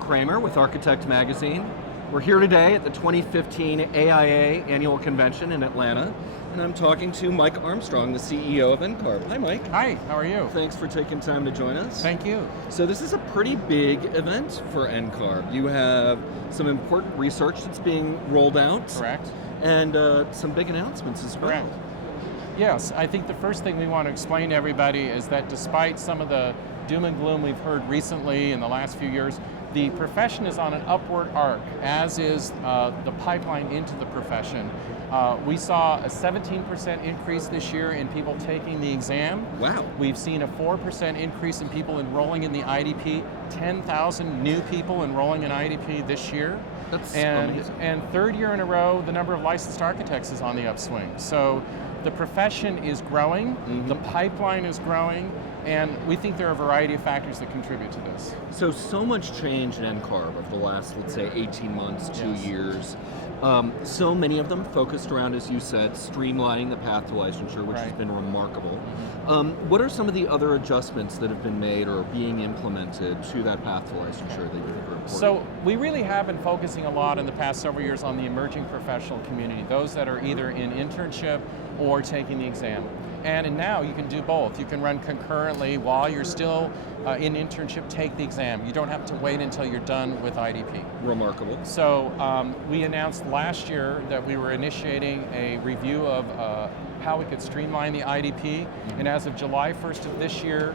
Ned Cramer with Architect Magazine. We're here today at the 2015 AIA Annual Convention in Atlanta, and I'm talking to Mike Armstrong, the CEO of NCARB. Hi, Mike. Hi, how are you? Thanks for taking time to join us. Thank you. So this is a pretty big event for NCARB. You have some important research that's being rolled out. Correct. And some big announcements as well. Correct. Yes, I think the first thing we want to explain to everybody is that despite some of the doom and gloom we've heard recently in the last few years, the profession is on an upward arc, as is the pipeline into the profession. We saw a 17% increase this year in people taking the exam. Wow. We've seen a 4% increase in people enrolling in the IDP, 10,000 new people enrolling in IDP this year. That's amazing. And third year in a row, the number of licensed architects is on the upswing. So the profession is growing, the pipeline is growing, and we think there are a variety of factors that contribute to this. So much change in NCARB over the last, let's say, 18 months, 2 years. So many of them focused around, as you said, streamlining the path to licensure, which has been remarkable. What are some of the other adjustments that have been made or are being implemented to that path to licensure that you've reported? So we really have been focusing a lot in the past several years on the emerging professional community, those that are either in internship or taking the exam. And now you can do both. You can run concurrently while you're still in internship, take the exam. You don't have to wait until you're done with IDP. Remarkable. So we announced last year that we were initiating a review of how we could streamline the IDP. And as of July 1st of this year,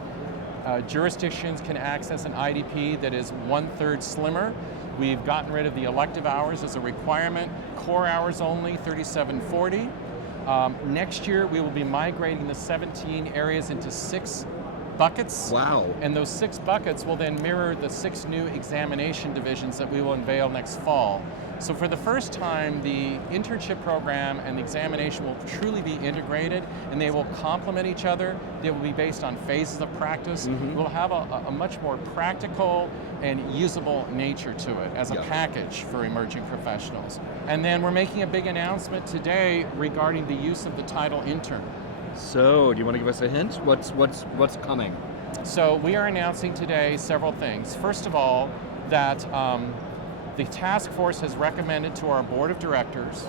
jurisdictions can access an IDP that is 1/3 slimmer. We've gotten rid of the elective hours as a requirement, core hours only, 3740. Next year, we will be migrating the 17 areas into 6 buckets. Wow. And those 6 buckets will then mirror the 6 new examination divisions that we will unveil next fall. So for the first time, the internship program and the examination will truly be integrated, and they will complement each other. They will be based on phases of practice. We'll have a much more practical and usable nature to it as a package for emerging professionals. And then we're making a big announcement today regarding the use of the title intern. So, do you want to give us a hint? What's coming? So we are announcing today several things. First of all, that the task force has recommended to our board of directors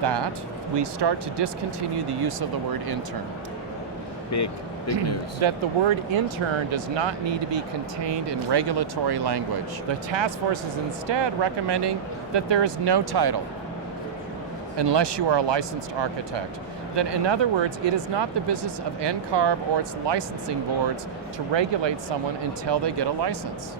that we start to discontinue the use of the word intern. Big news. That the word intern does not need to be contained in regulatory language. The task force is instead recommending that there is no title unless you are a licensed architect. That in other words, it is not the business of NCARB or its licensing boards to regulate someone until they get a license.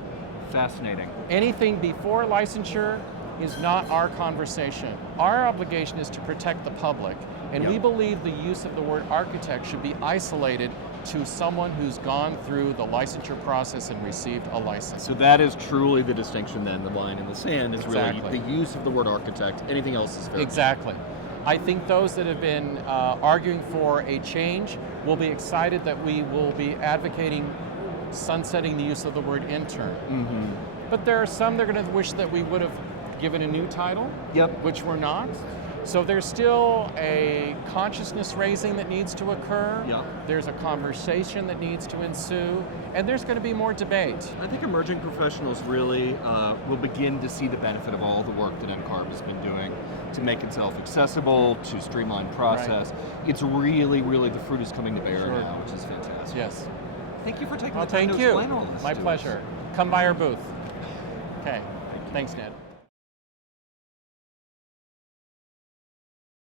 Fascinating. Anything before licensure is not our conversation. Our obligation is to protect the public, and we believe the use of the word architect should be isolated to someone who's gone through the licensure process and received a license. So that is truly the distinction then, the line in the sand is really the use of the word architect. Anything else is fair. Exactly. I think those that have been arguing for a change will be excited that we will be advocating sunsetting the use of the word intern. But there are some that are going to wish that we would have given a new title, which we're not. So there's still a consciousness raising that needs to occur. There's a conversation that needs to ensue, and there's going to be more debate. I think emerging professionals really will begin to see the benefit of all the work that NCARB has been doing to make itself accessible, to streamline process. It's really, the fruit is coming to bear now, which is fantastic. Yes. Thank you for taking the time to explain all this. My pleasure. Come by our booth. Okay. Thanks, Ned.